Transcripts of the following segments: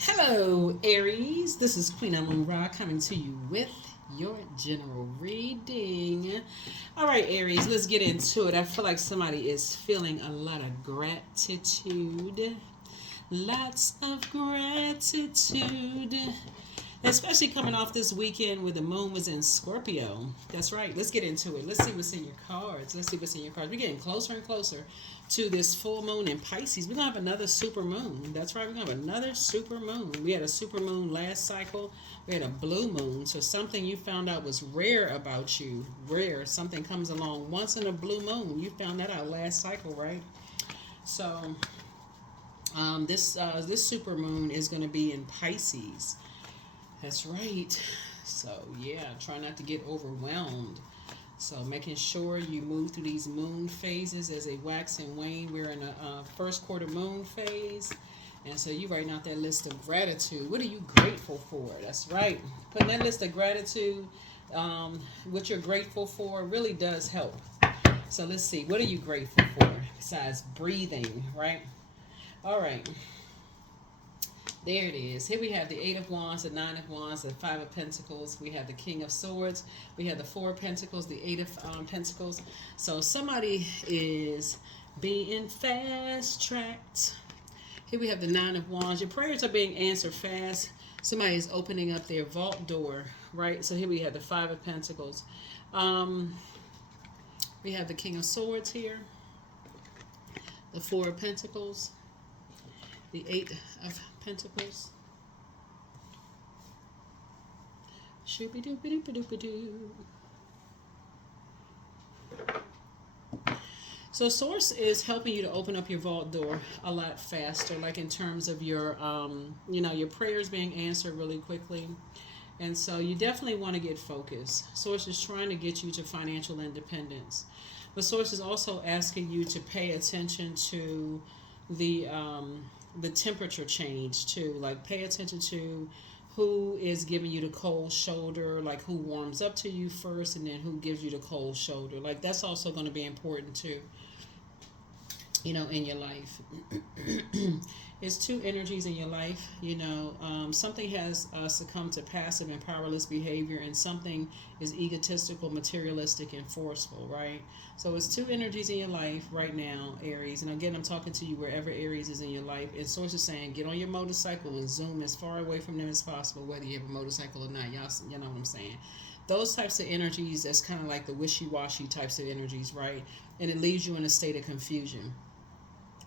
Hello, Aries. This is Queen Amun Ra coming to you with your general reading. All right, Aries, let's get into it. I feel like somebody is feeling a lot of gratitude. Lots of gratitude. Especially coming off this weekend where the moon was in Scorpio. That's right. Let's get into it. Let's see what's in your cards. Let's see what's in your cards. We're getting closer and closer to this full moon in Pisces. We're going to have another super moon. That's right. We're going to have another super moon. We had a super moon last cycle. We had a blue moon. So something you found out was rare about you. Rare. Something comes along once in a blue moon. You found that out last cycle, right? So this super moon is going to be in Pisces. That's right. So, yeah, try not to get overwhelmed. So, making sure you move through these moon phases as they wax and wane. We're in a first quarter moon phase. And so, you writing out that list of gratitude. What are you grateful for? That's right. Putting that list of gratitude, what you're grateful for, really does help. So, let's see. What are you grateful for besides breathing, right? All right. There it is. Here we have the Eight of Wands, the Nine of Wands, the Five of Pentacles. We have the King of Swords. We have the Four of Pentacles, the Eight of Pentacles. So somebody is being fast-tracked. Here we have the Nine of Wands. Your prayers are being answered fast. Somebody is opening up their vault door, right? So here we have the Five of Pentacles. We have the King of Swords here. The Four of Pentacles. The Eight of Pentacles. Shooby-dooby-dooby-dooby-doo. So Source is helping you to open up your vault door a lot faster, like in terms of your, your prayers being answered really quickly. And so you definitely want to get focused. Source is trying to get you to financial independence. But Source is also asking you to pay attention to the temperature change too. Like pay attention to who is giving you the cold shoulder, like who warms up to you first and then who gives you the cold shoulder. Like that's also going to be important too, in your life. It's two energies in your life. Something has succumbed to passive and powerless behavior, and something is egotistical, materialistic, and forceful, right? So it's two energies in your life right now, Aries. And again, I'm talking to you wherever Aries is in your life. And Source is saying, get on your motorcycle and zoom as far away from them as possible, whether you have a motorcycle or not. Y'all, you know what I'm saying? Those types of energies, that's kind of like the wishy-washy types of energies, right? And it leaves you in a state of confusion.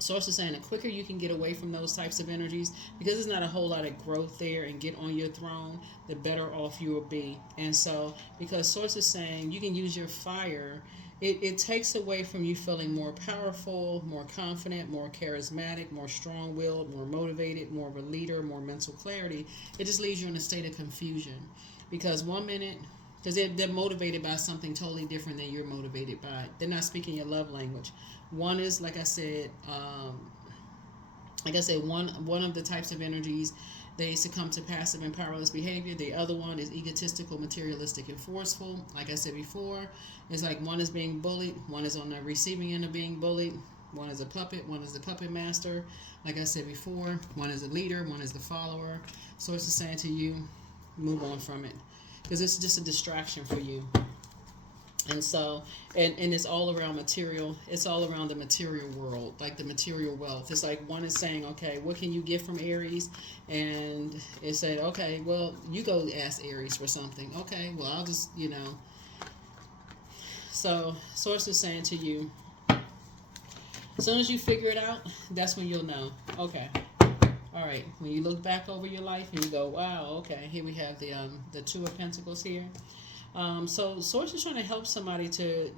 Source is saying the quicker you can get away from those types of energies, because there's not a whole lot of growth there, and get on your throne, the better off you will be. And so, because Source is saying you can use your fire, it takes away from you feeling more powerful, more confident, more charismatic, more strong-willed, more motivated, more of a leader, more mental clarity. It just leaves you in a state of confusion. Because one minute, because they're motivated by something totally different than you're motivated by. They're not speaking your love language. One is, like I said, one of the types of energies, they succumb to passive and powerless behavior. The other one is egotistical, materialistic, and forceful. Like I said before, it's like one is being bullied, one is on the receiving end of being bullied, one is a puppet, one is the puppet master. Like I said before, one is a leader, one is the follower. So it's just saying to you, move on from it, because it's just a distraction for you. And so, and it's all around material. It's all around the material world, like the material wealth. It's like one is saying, okay, what can you get from Aries? And it said, okay, well, you go ask Aries for something. Okay, well, I'll just, So, Source is saying to you, as soon as you figure it out, that's when you'll know. Okay. All right. When you look back over your life and you go, wow, okay, here we have the Two of Pentacles here. So Source is trying to help somebody to,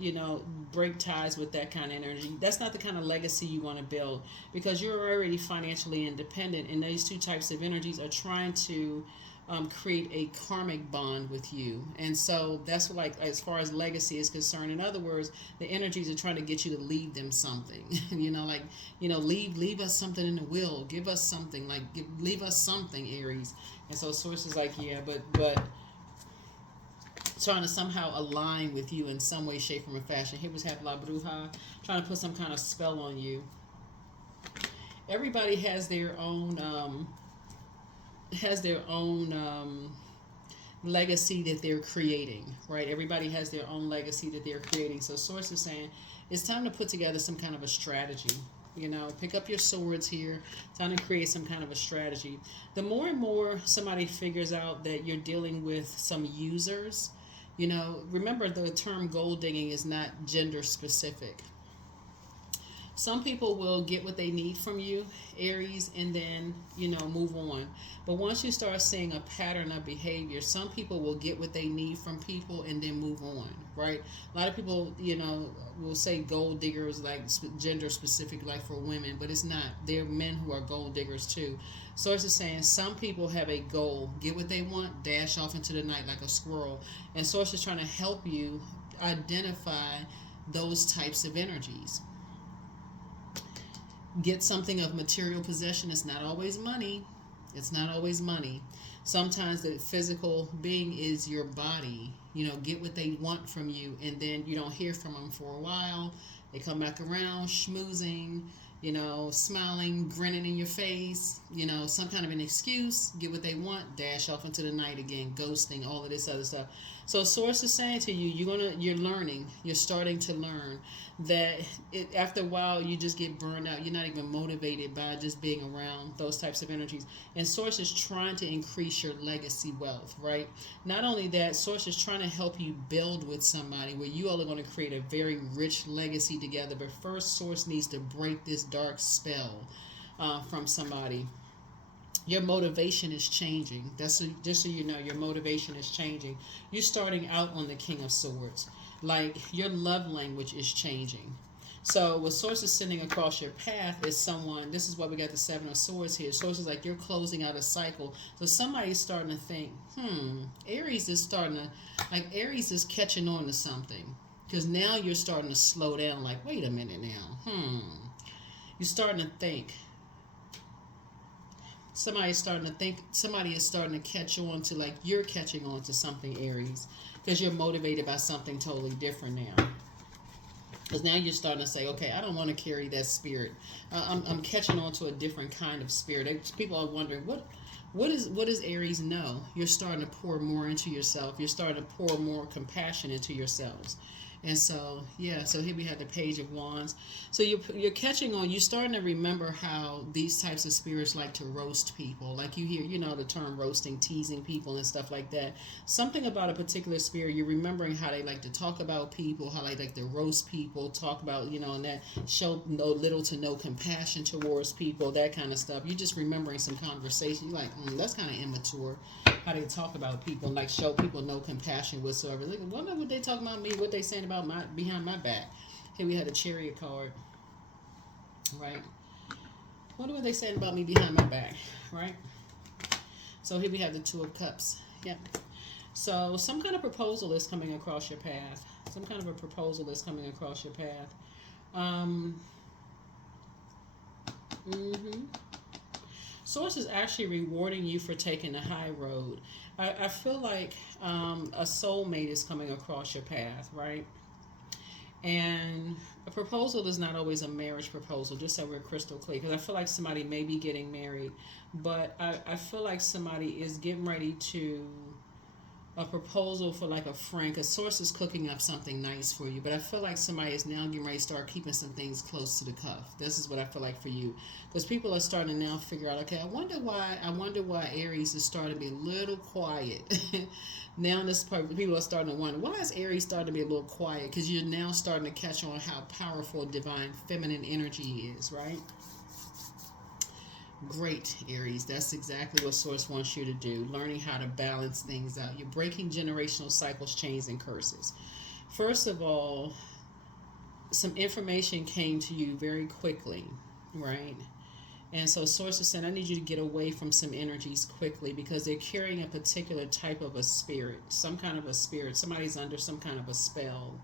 break ties with that kind of energy. That's not the kind of legacy you want to build, because you're already financially independent, and these two types of energies are trying to create a karmic bond with you. And so that's like, as far as legacy is concerned. In other words, the energies are trying to get you to leave them something. Leave us something in the will. Give us something, leave us something, Aries. And so Source is like, yeah, but trying to somehow align with you in some way, shape, form, or fashion. Here was have La Bruja trying to put some kind of spell on you. Everybody has their own has their own legacy that they're creating, right? Everybody has their own legacy that they're creating. So Source is saying it's time to put together some kind of a strategy. You know, pick up your swords here. Time to create some kind of a strategy. The more and more somebody figures out that you're dealing with some users, you know, remember the term gold digging is not gender specific. Some people will get what they need from you, Aries, and then, you know, move on. But once you start seeing a pattern of behavior, some people will get what they need from people and then move on, right? A lot of people, you know, will say gold diggers like gender specific, like for women, but it's not. There are men who are gold diggers too. So it's just saying some people have a goal, get what they want, dash off into the night like a squirrel. And Source is trying to help you identify those types of energies. Get something of material possession. It's not always money. It's not always money. Sometimes the physical being is your body. You know, get what they want from you, and then you don't hear from them for a while. They come back around, schmoozing, you know, smiling, grinning in your face, you know, some kind of an excuse, get what they want, dash off into the night again, ghosting, all of this other stuff. So Source is saying to you, you're learning, you're starting to learn that after a while you just get burned out. You're not even motivated by just being around those types of energies. And Source is trying to increase your legacy wealth, right? Not only that, Source is trying to help you build with somebody where you all are going to create a very rich legacy together. But first, Source needs to break this dark spell from somebody. Your motivation is changing. Just so you know, your motivation is changing. You're starting out on the King of Swords. Like, your love language is changing. So what Source is sending across your path is someone, this is why we got the Seven of Swords here. Source is like, you're closing out a cycle. So somebody's starting to think, Aries is starting to, like, Aries is catching on to something. Because now you're starting to slow down, like, wait a minute now. You're starting to think. Somebody is starting to catch on to, like, you're catching on to something, Aries. Because you're motivated by something totally different now. Because now you're starting to say, okay, I don't want to carry that spirit. I'm catching on to a different kind of spirit. People are wondering, what does Aries know? You're starting to pour more into yourself. You're starting to pour more compassion into yourselves. And so, yeah, so here we have the Page of Wands. So you're catching on, you're starting to remember how these types of spirits like to roast people. Like you hear, you know, the term roasting, teasing people and stuff like that. Something about a particular spirit, you're remembering how they like to talk about people, how they like to roast people, talk about, you know, and that show little to no compassion towards people, that kind of stuff. You're just remembering some conversation. You're like, that's kind of immature. How they talk about people, like show people no compassion whatsoever. Like, wonder what they talking about me, what they saying about my behind my back. Here we had a Chariot card, right? Wonder what they saying about me behind my back, right? So here we have the Two of Cups. Yep. So some kind of proposal is coming across your path. Some kind of a proposal is coming across your path. Source is actually rewarding you for taking the high road. I feel like a soulmate is coming across your path, right? And a proposal is not always a marriage proposal, just so we're crystal clear. Because I feel like somebody may be getting married, but I feel like somebody is getting ready to a proposal for like a friend, because Source is cooking up something nice for you. But I feel like somebody is now getting ready to start keeping some things close to the cuff. This is what I feel like for you, because people are starting to now figure out, okay, I wonder why Aries is starting to be a little quiet. Now this part, people are starting to wonder, why is Aries starting to be a little quiet? Because you're now starting to catch on how powerful divine feminine energy is, right? Great, Aries. That's exactly what Source wants you to do. Learning how to balance things out. You're breaking generational cycles, chains, and curses. First of all, some information came to you very quickly, right? And so Source is saying, I need you to get away from some energies quickly, because they're carrying a particular type of a spirit. Some kind of a spirit. Somebody's under some kind of a spell.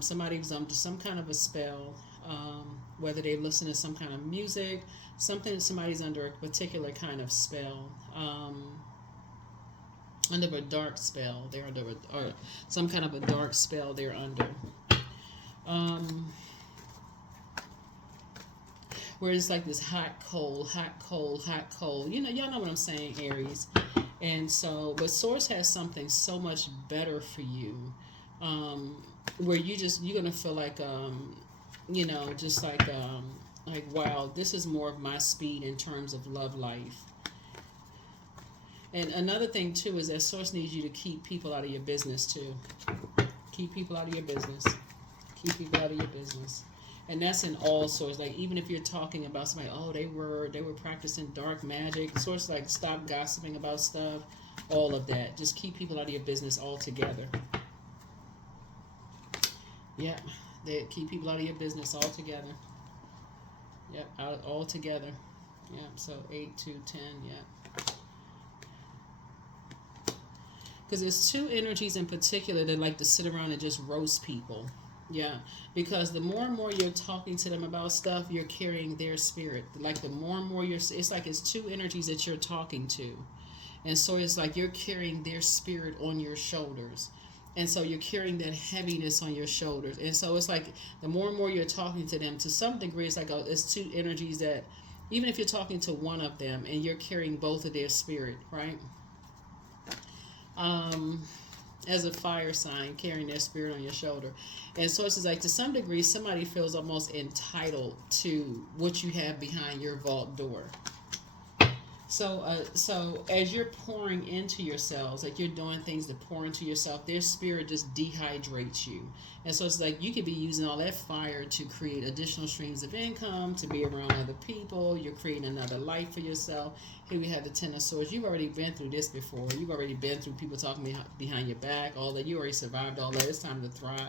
Somebody's under some kind of a spell. Whether they listen to some kind of music, somebody's under a particular kind of spell, under a dark spell. They're under or some kind of a dark spell they're under. where it's like this hot, cold, hot, cold, hot, cold. You know, y'all know what I'm saying, Aries. And so, but Source has something so much better for you, where you're gonna feel like, you know, just like wow, this is more of my speed in terms of love life. And another thing too is that Source needs you to keep people out of your business too. Keep people out of your business. Keep people out of your business. And that's in all sorts. Like even if you're talking about somebody, oh, they were practicing dark magic. Source like stop gossiping about stuff. All of that. Just keep people out of your business altogether. Yep. They keep people out of your business altogether. Yep. Out altogether. Yep. So 8, 2, 10. Yep. Because there's two energies in particular that like to sit around and just roast people. Yeah, because the more and more you're talking to them about stuff, you're carrying their spirit. Like the more and more it's like it's two energies that you're talking to. And so it's like you're carrying their spirit on your shoulders. And so you're carrying that heaviness on your shoulders. And so it's like the more and more you're talking to them, to some degree, it's like it's two energies that, even if you're talking to one of them and you're carrying both of their spirit, right? As a fire sign, carrying their spirit on your shoulder. And so it's like to some degree, somebody feels almost entitled to what you have behind your vault door. So as you're pouring into yourselves, like you're doing things to pour into yourself, their spirit just dehydrates you. And so it's like you could be using all that fire to create additional streams of income, to be around other people. You're creating another life for yourself. Here we have the Ten of Swords. You've already been through this before. You've already been through people talking behind your back, all that. You already survived all that. It's time to thrive.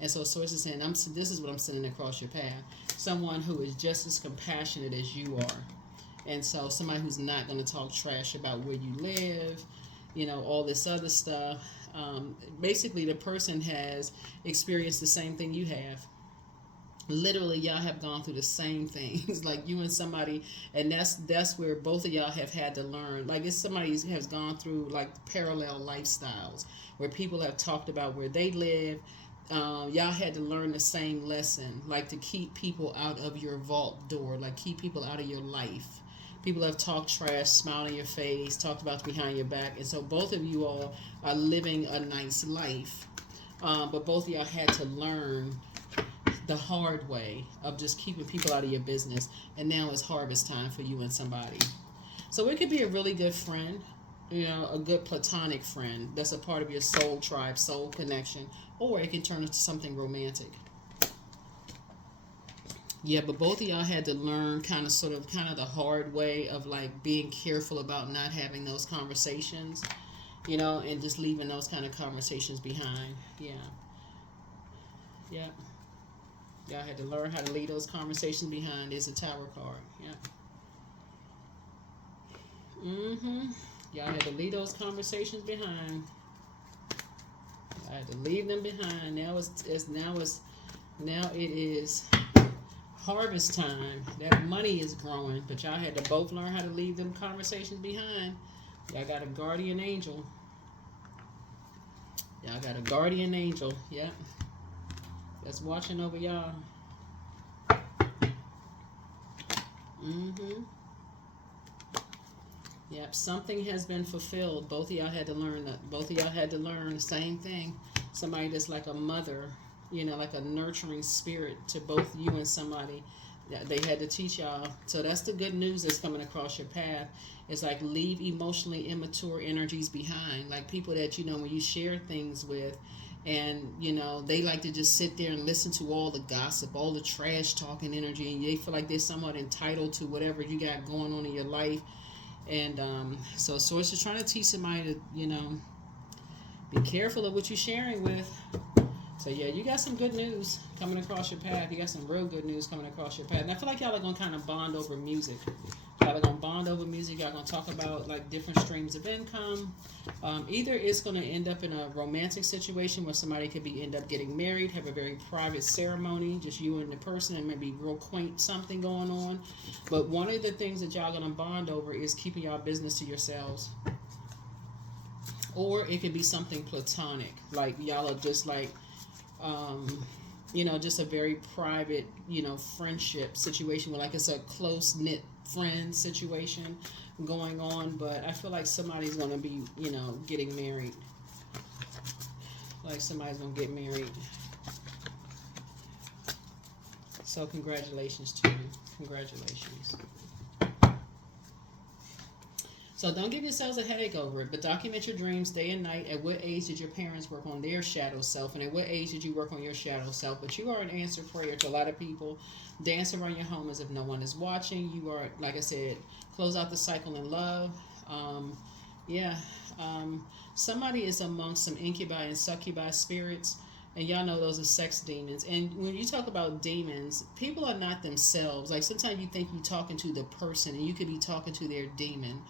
And so Source is saying, this is what I'm sending across your path. Someone who is just as compassionate as you are. And so somebody who's not going to talk trash about where you live, you know, all this other stuff. Basically, the person has experienced the same thing you have. Literally, y'all have gone through the same things, like you and somebody, and that's where both of y'all have had to learn. Like it's somebody who has gone through like parallel lifestyles, where people have talked about where they live. Y'all had to learn the same lesson, like to keep people out of your vault door, like keep people out of your life. People have talked trash, smiled in your face, talked about behind your back. And so both of you all are living a nice life. But both of y'all had to learn the hard way of just keeping people out of your business. And now it's harvest time for you and somebody. So it could be a really good friend, you know, a good platonic friend that's a part of your soul tribe, soul connection. Or it can turn into something romantic. Yeah, but both of y'all had to learn kind of the hard way of like being careful about not having those conversations, you know, and just leaving those kind of conversations behind. Yeah. Yeah. Y'all had to learn how to leave those conversations behind. There's a Tower card. Yeah. Y'all had to leave those conversations behind. I had to leave them behind. Now it is harvest time. That money is growing, but y'all had to both learn how to leave them conversations behind. Y'all got a guardian angel. Y'all got a guardian angel. Yep. That's watching over y'all. Yep. Something has been fulfilled. Both of y'all had to learn that. Both of y'all had to learn the same thing. Somebody that's like a mother, you know, like a nurturing spirit to both you and somebody. They had to teach y'all. So that's the good news that's coming across your path. It's like leave emotionally immature energies behind. Like people that, you know, when you share things with, and, you know, they like to just sit there and listen to all the gossip, all the trash talking energy, and they feel like they're somewhat entitled to whatever you got going on in your life. And so Source is trying to teach somebody to, you know, be careful of what you're sharing with. So yeah, you got some good news coming across your path. You got some real good news coming across your path. And I feel like y'all are going to kind of bond over music. Y'all are going to bond over music. Y'all going to talk about like different streams of income. Either it's going to end up in a romantic situation where somebody could end up getting married, have a very private ceremony, just you and the person, and maybe real quaint something going on. But one of the things that y'all going to bond over is keeping y'all business to yourselves. Or it could be something platonic. Like y'all are just like, just a very private, friendship situation where like it's a close knit friend situation going on. But I feel like somebody's going to be, getting married. Like somebody's going to get married. So congratulations to you. Congratulations. So don't give yourselves a headache over it, but document your dreams day and night. At what age did your parents work on their shadow self? And at what age did you work on your shadow self? But you are an answered prayer to a lot of people. Dance around your home as if no one is watching. You are, like I said, close out the cycle in love. Yeah. Somebody is amongst some incubi and succubi spirits. And y'all know those are sex demons. And when you talk about demons, people are not themselves. Like sometimes you think you're talking to the person and you could be talking to their demon.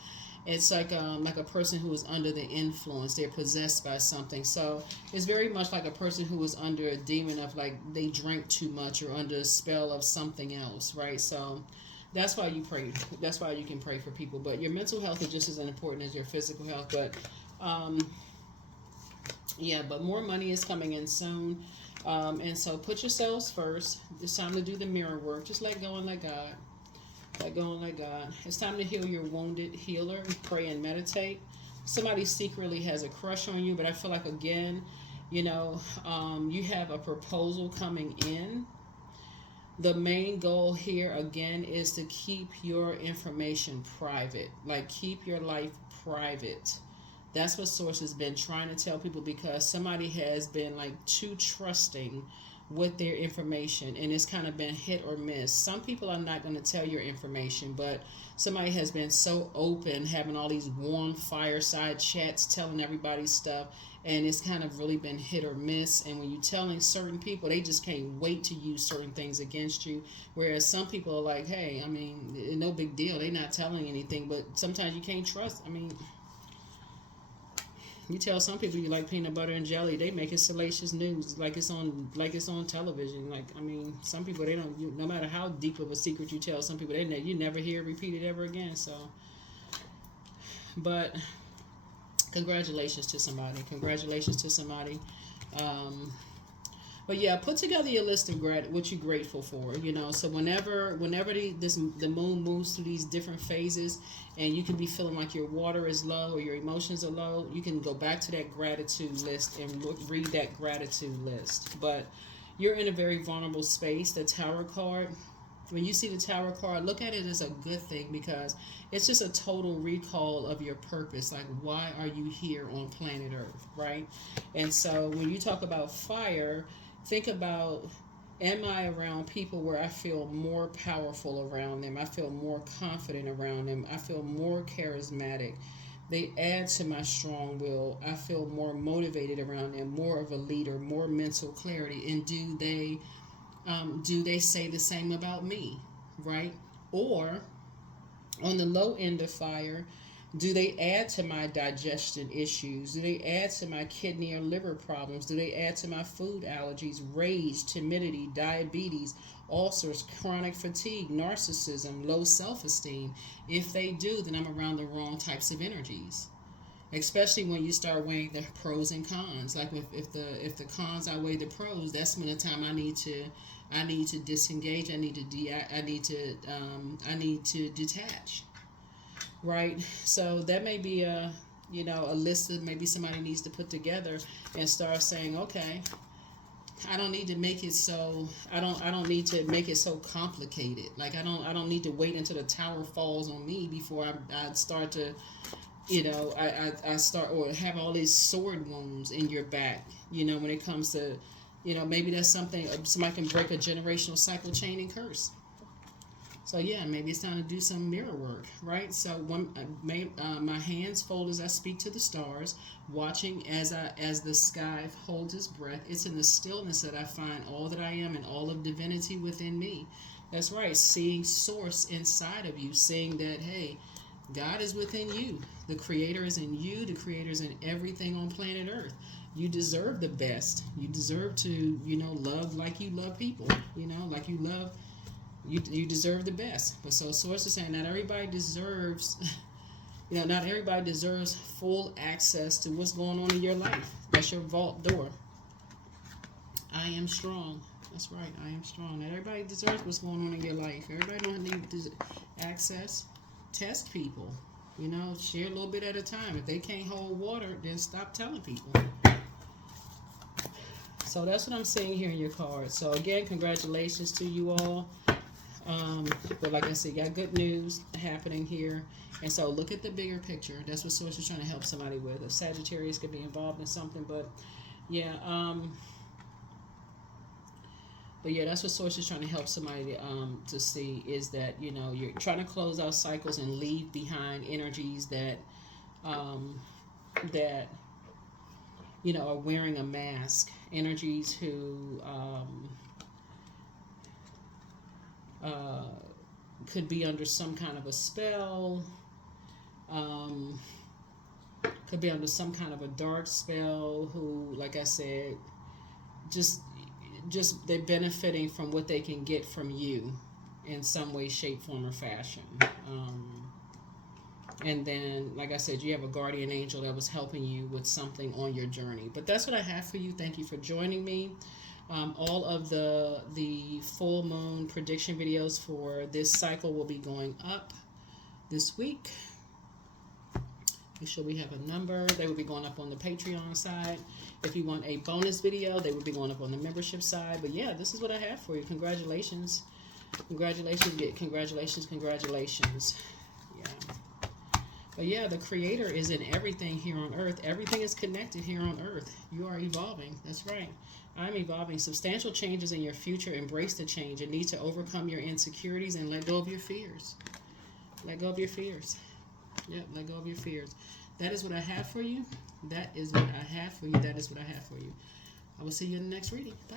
It's like a person who is under the influence. They're possessed by something. So it's very much like a person who is under a demon of like they drank too much or under a spell of something else, right? So that's why you pray. That's why you can pray for people. But your mental health is just as important as your physical health. But yeah, but more money is coming in soon. And so put yourselves first. It's time to do the mirror work. Just let go and let God. Let go and let God. It's time to heal your wounded healer. Pray and meditate. Somebody secretly has a crush on you, but I feel like, again, you have a proposal coming in. The main goal here, again, is to keep your information private. Like, keep your life private. That's what Source has been trying to tell people, because somebody has been, like, too trusting with their information, and it's kind of been hit or miss. Some people are not going to tell your information, but somebody has been so open, having all these warm fireside chats, telling everybody stuff, and it's kind of really been hit or miss. And when you're telling certain people, they just can't wait to use certain things against you, whereas some people are like, hey, I mean, no big deal, they're not telling anything. But sometimes you can't trust. I mean, you tell some people you like peanut butter and jelly, they make it salacious news, like it's on television. Like, I mean, some people, they don't. No matter how deep of a secret you tell some people, you never hear it repeated ever again. So, but congratulations to somebody. Congratulations to somebody. But yeah, put together your list of what you're grateful for. So whenever the moon moves through these different phases, and you can be feeling like your water is low or your emotions are low, you can go back to that gratitude list and read that gratitude list. But you're in a very vulnerable space. The Tower card. When you see the Tower card, look at it as a good thing, because it's just a total recall of your purpose. Like, why are you here on planet Earth, right? And so when you talk about fire, think about, am I around people where I feel more powerful around them? I feel more confident around them. I feel more charismatic. They add to my strong will. I feel more motivated around them, more of a leader, more mental clarity. And do they say the same about me, right? Or on the low end of fire, do they add to my digestion issues? Do they add to my kidney or liver problems? Do they add to my food allergies, rage, timidity, diabetes, ulcers, chronic fatigue, narcissism, low self-esteem? If they do, then I'm around the wrong types of energies. Especially when you start weighing the pros and cons. Like if the cons outweigh the pros, that's when the time I need to disengage. I need to detach. Right? So that may be a list that maybe somebody needs to put together and start saying, okay, I don't need to make it so I don't need to make it so complicated. Like I don't need to wait until the tower falls on me before I start to I start or have all these sword wounds in your back, when it comes to maybe that's something somebody can break a generational cycle, chain, and curse. So yeah, maybe it's time to do some mirror work, right? So my hands fold as I speak to the stars, watching as the sky holds its breath. It's in the stillness that I find all that I am and all of divinity within me. That's right, seeing source inside of you, seeing that, hey, God is within you. The Creator is in you. The Creator is in everything on planet Earth. You deserve the best. You deserve to, love like you love people. Like you love. You deserve the best. But so Source is saying not everybody deserves, not everybody deserves full access to what's going on in your life. That's your vault door. I am strong. That's right. I am strong. Not everybody deserves what's going on in your life. Everybody don't need access. Test people. You know, share a little bit at a time. If they can't hold water, then stop telling people. So that's what I'm seeing here in your card. So again, congratulations to you all. But like I said, you got good news happening here. And so look at the bigger picture. That's what Source is trying to help somebody with. A Sagittarius could be involved in something, but yeah, that's what Source is trying to help somebody to see, is that, you know, you're trying to close out cycles and leave behind energies that that you know are wearing a mask. Energies who could be under some kind of a spell. Could be under some kind of a dark spell. Who, like I said, just they're benefiting from what they can get from you in some way, shape, form, or fashion. And then, like I said, you have a guardian angel that was helping you with something on your journey. But that's what I have for you. Thank you for joining me. All of the full moon prediction videos for this cycle will be going up this week. Make sure we have a number. They will be going up on the Patreon side. If you want a bonus video, they will be going up on the membership side. But yeah, this is what I have for you. Congratulations. Congratulations. Congratulations. Yeah. But yeah, the Creator is in everything here on Earth. Everything is connected here on Earth. You are evolving. That's right. I'm evolving. Substantial changes in your future. Embrace the change. You need to overcome your insecurities and let go of your fears. Let go of your fears. Yep, let go of your fears. That is what I have for you. That is what I have for you. That is what I have for you. I will see you in the next reading. Bye.